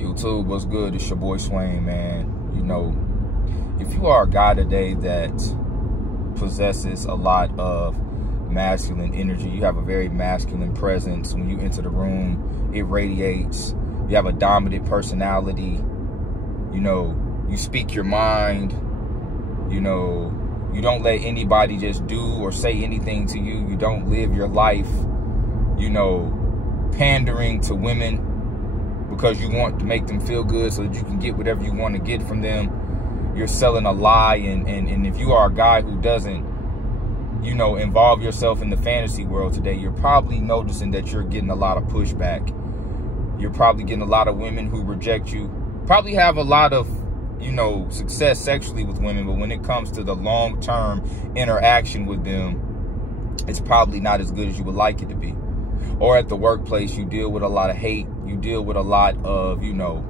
YouTube, what's good? It's your boy Swain, man. You know, if you are a guy today that possesses a lot of masculine energy, you have a very masculine presence. When you enter the room, it radiates. You have a dominant personality. You know, you speak your mind. You know, you don't let anybody just do or say anything to you. You don't live your life, you know, pandering to women because you want to make them feel good so that you can get whatever you want to get from them. You're selling a lie. And if you are a guy who doesn't, you know, involve yourself in the fantasy world today, you're probably noticing that you're getting a lot of pushback. You're probably getting a lot of women who reject you. Probably have a lot of, you know, success sexually with women, but when it comes to the long-term interaction with them, it's probably not as good as you would like it to be. Or at the workplace, you deal with a lot of hate. You deal with a lot of, you know,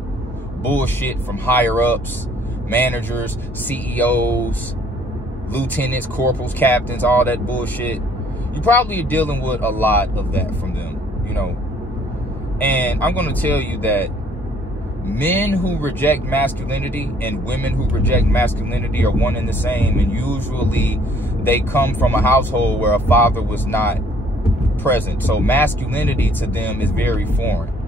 bullshit from higher-ups, managers, CEOs, lieutenants, corporals, captains, all that bullshit. You probably are dealing with a lot of that from them, you know. And I'm going to tell you that men who reject masculinity and women who reject masculinity are one and the same. And usually they come from a household where a father was not present. So masculinity to them is very foreign.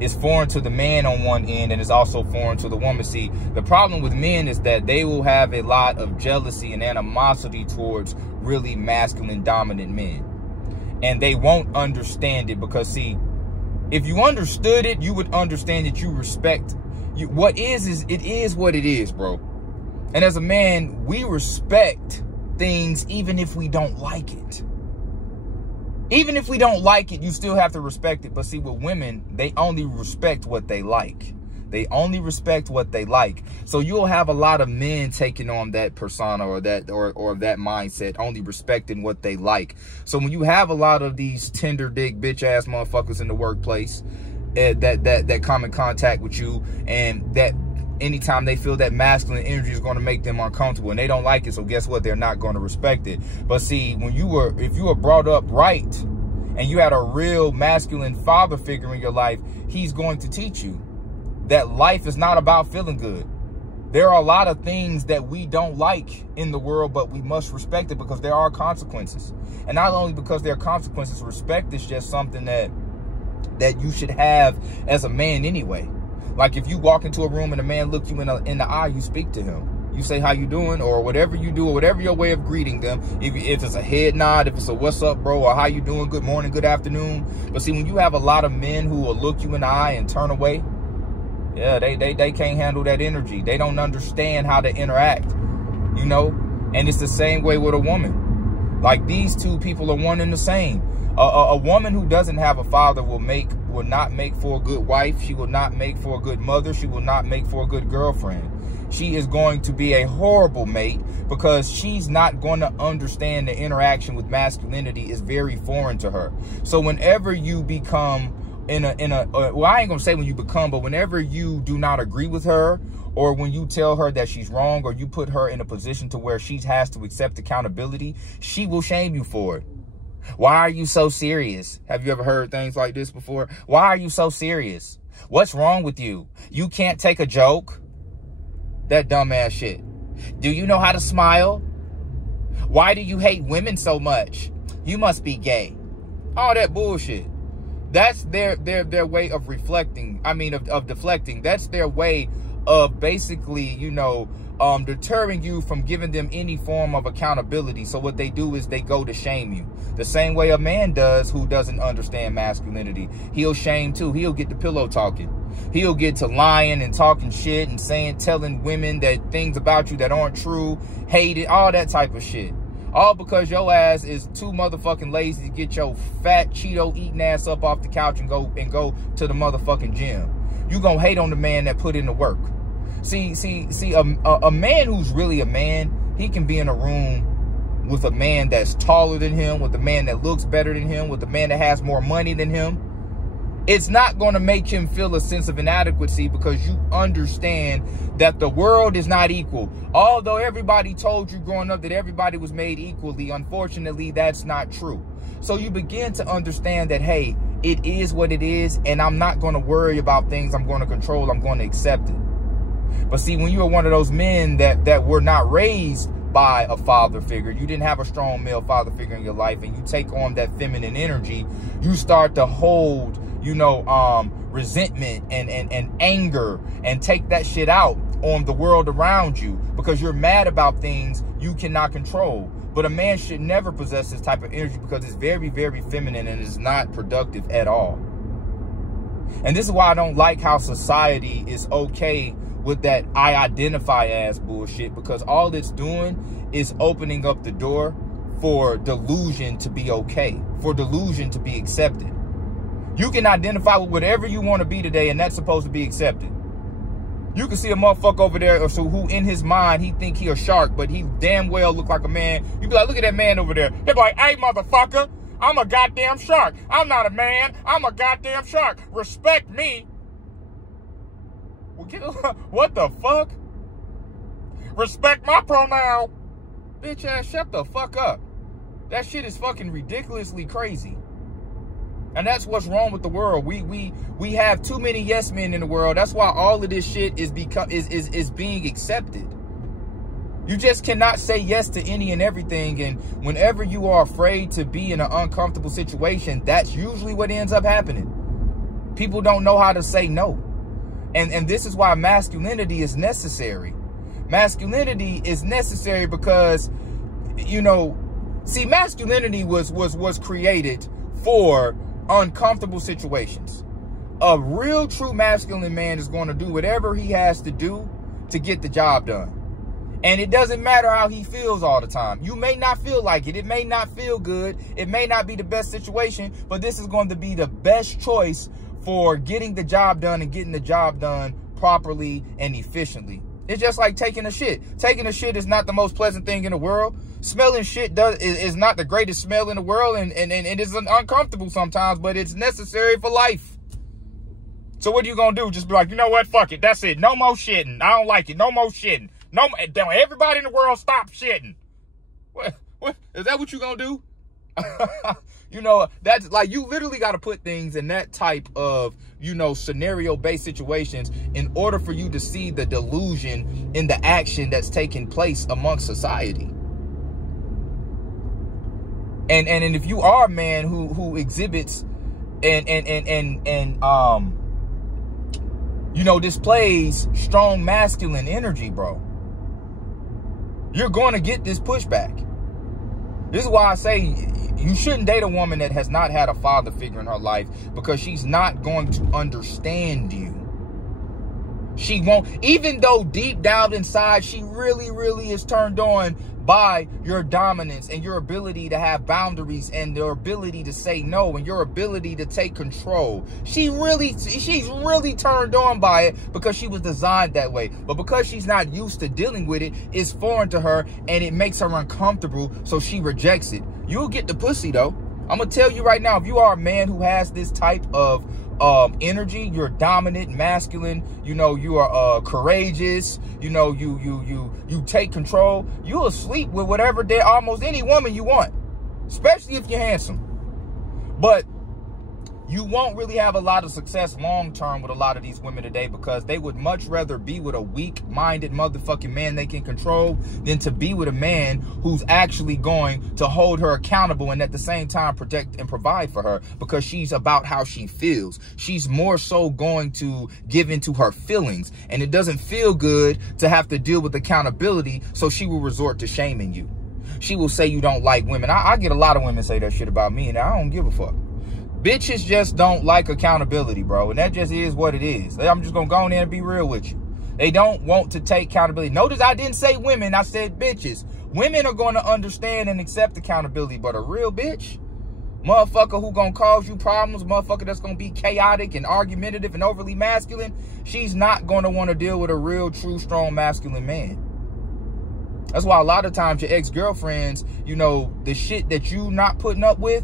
It's foreign to the man on one end, and it's also foreign to the woman. See, the problem with men is that they will have a lot of jealousy and animosity towards really masculine dominant men. And they won't understand it because, see, if you understood it, you would understand that you respect you. What is it is what it is, bro. And as a man, we respect things even if we don't like it. Even if we don't like it, you still have to respect it. But see, with women, they only respect what they like. They only respect what they like. So you'll have a lot of men taking on that persona or that or that mindset, only respecting what they like. So when you have a lot of these tender dick bitch ass motherfuckers in the workplace that come in contact with you, and that anytime they feel that masculine energy is going to make them uncomfortable and they don't like it, so guess what? They're not going to respect it. But see, when if you were brought up right and you had a real masculine father figure in your life, he's going to teach you that life is not about feeling good. There are a lot of things that we don't like in the world, but we must respect it because there are consequences. And not only because there are consequences, respect is just something that you should have as a man anyway. Like if you walk into a room and a man looks you in the eye, you speak to him. You say, how you doing? Or whatever you do, or whatever your way of greeting them. If it's a head nod, if it's a what's up, bro, or how you doing, good morning, good afternoon. But see, when you have a lot of men who will look you in the eye and turn away, yeah, they can't handle that energy. They don't understand how to interact, you know? And it's the same way with a woman. Like these two people are one and the same. A woman who doesn't have a father will not make for a good wife. She will not make for a good mother. She will not make for a good girlfriend. She is going to be a horrible mate because she's not going to understand the interaction with masculinity is very foreign to her. So whenever you become well, I ain't gonna say when you become, but whenever you do not agree with her, or when you tell her that she's wrong, or you put her in a position to where she has to accept accountability, she will shame you for it. Why are you so serious? Have you ever heard things like this before? Why are you so serious? What's wrong with you? You can't take a joke? That dumbass shit. Do you know how to smile? Why do you hate women so much? You must be gay. All that bullshit. That's their way of reflecting. I mean, of deflecting. That's their way of basically, you know, deterring you from giving them any form of accountability. So what they do is they go to shame you. The same way a man does who doesn't understand masculinity. He'll shame too. He'll get the pillow talking. He'll get to lying and talking shit and telling women that things about you that aren't true, hate it, all that type of shit. All because your ass is too motherfucking lazy to get your fat Cheeto eating ass up off the couch and go to the motherfucking gym. You gonna hate on the man that put in the work. See, a man who's really a man, he can be in a room with a man that's taller than him, with a man that looks better than him, with a man that has more money than him. It's not going to make him feel a sense of inadequacy because you understand that the world is not equal. Although everybody told you growing up that everybody was made equally, unfortunately, that's not true. So you begin to understand that, hey, it is what it is, and I'm not going to worry about things I'm going to control. I'm going to accept it. But see, when you are one of those men that were not raised by a father figure, you didn't have a strong male father figure in your life, and you take on that feminine energy, you start to hold, you know, resentment and anger, and take that shit out on the world around you because you're mad about things you cannot control. But a man should never possess this type of energy because it's very, very feminine and is not productive at all. And this is why I don't like how society is okay with that I identify as bullshit, because all it's doing is opening up the door for delusion to be okay, for delusion to be accepted. You can identify with whatever you want to be today, and that's supposed to be accepted. You can see a motherfucker over there or so who in his mind he think he a shark, but he damn well look like a man. You be like, look at that man over there. He be like, hey motherfucker, I'm a goddamn shark. I'm not a man, I'm a goddamn shark. Respect me. What the fuck? Respect my pronoun. Bitch ass, shut the fuck up. That shit is fucking ridiculously crazy. And that's what's wrong with the world. We have too many yes men in the world. That's why all of this shit is being accepted. You just cannot say yes to any and everything. And whenever you are afraid to be in an uncomfortable situation, that's usually what ends up happening. People don't know how to say no. And this is why masculinity is necessary. Masculinity is necessary because, you know, see, masculinity was created for uncomfortable situations. A real true masculine man is going to do whatever he has to do to get the job done. And it doesn't matter how he feels all the time. You may not feel like it. It may not feel good. It may not be the best situation, but this is going to be the best choice for getting the job done and getting the job done properly and efficiently. It's just like taking a shit. Taking a shit is not the most pleasant thing in the world. Smelling shit is not the greatest smell in the world, and it is uncomfortable sometimes, but it's necessary for life. So what are you gonna do? Just be like, you know what? Fuck it. That's it. No more shitting. I don't like it. No more shitting. No, everybody in the world stop shitting. What is that what you gonna do? You know, that's like, you literally got to put things in that type of, you know, scenario-based situations in order for you to see the delusion in the action that's taking place amongst society. And if you are a man who exhibits and you know, displays strong masculine energy, bro, you're going to get this pushback. This is why I say you shouldn't date a woman that has not had a father figure in her life, because she's not going to understand you. She won't, even though deep down inside, she really, really is turned on by your dominance and your ability to have boundaries and your ability to say no and your ability to take control. She's really turned on by it because she was designed that way. But because she's not used to dealing with it, it's foreign to her and it makes her uncomfortable, so she rejects it. You'll get the pussy though. I'm gonna tell you right now, if you are a man who has this type of energy, you're dominant, masculine, you know, you are courageous, you know, you take control, you'll sleep with whatever almost any woman you want, especially if you're handsome. But you won't really have a lot of success long term with a lot of these women today, because they would much rather be with a weak-minded motherfucking man they can control than to be with a man who's actually going to hold her accountable and at the same time protect and provide for her, because she's about how she feels. She's more so going to give into her feelings, and it doesn't feel good to have to deal with accountability, so she will resort to shaming you. She will say you don't like women. I get a lot of women say that shit about me, and I don't give a fuck. Bitches just don't like accountability, bro. And that just is what it is. I'm just going to go in there and be real with you. They don't want to take accountability. Notice I didn't say women. I said bitches. Women are going to understand and accept accountability. But a real bitch, motherfucker who going to cause you problems, motherfucker that's going to be chaotic and argumentative and overly masculine, she's not going to want to deal with a real, true, strong, masculine man. That's why a lot of times your ex-girlfriends, you know, the shit that you not putting up with,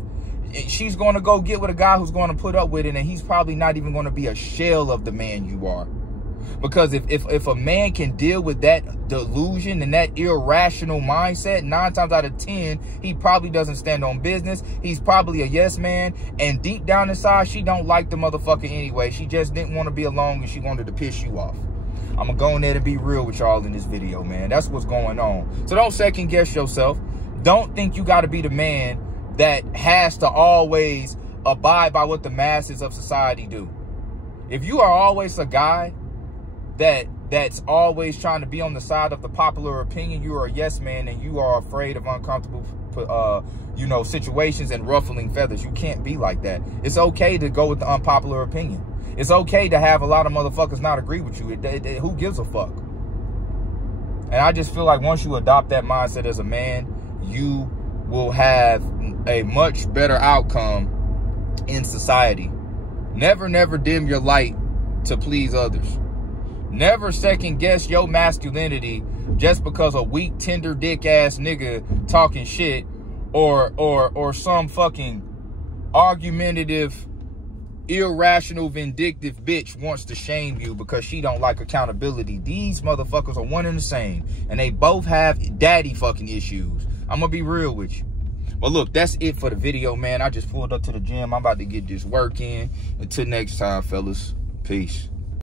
she's going to go get with a guy who's going to put up with it, and he's probably not even going to be a shell of the man you are. Because if a man can deal with that delusion and that irrational mindset, 9 times out of 10, he probably doesn't stand on business. He's probably a yes man. And deep down inside, she don't like the motherfucker anyway. She just didn't want to be alone and she wanted to piss you off. I'm going to go in there and be real with y'all in this video, man. That's what's going on. So don't second guess yourself. Don't think you got to be the man that has to always abide by what the masses of society do. If you are always a guy that's always trying to be on the side of the popular opinion, you are a yes man and you are afraid of uncomfortable situations and ruffling feathers. You can't be like that. It's okay to go with the unpopular opinion. It's okay to have a lot of motherfuckers not agree with you. Who gives a fuck? And I just feel like once you adopt that mindset as a man, you will have a much better outcome in society. Never dim your light to please others. Never second guess your masculinity just because a weak, tender dick ass nigga talking shit or some fucking argumentative, irrational, vindictive bitch wants to shame you because she don't like accountability. These motherfuckers are one and the same, and they both have daddy fucking issues. I'm gonna be real with you. But look, that's it for the video, man. I just pulled up to the gym. I'm about to get this work in. Until next time, fellas. Peace.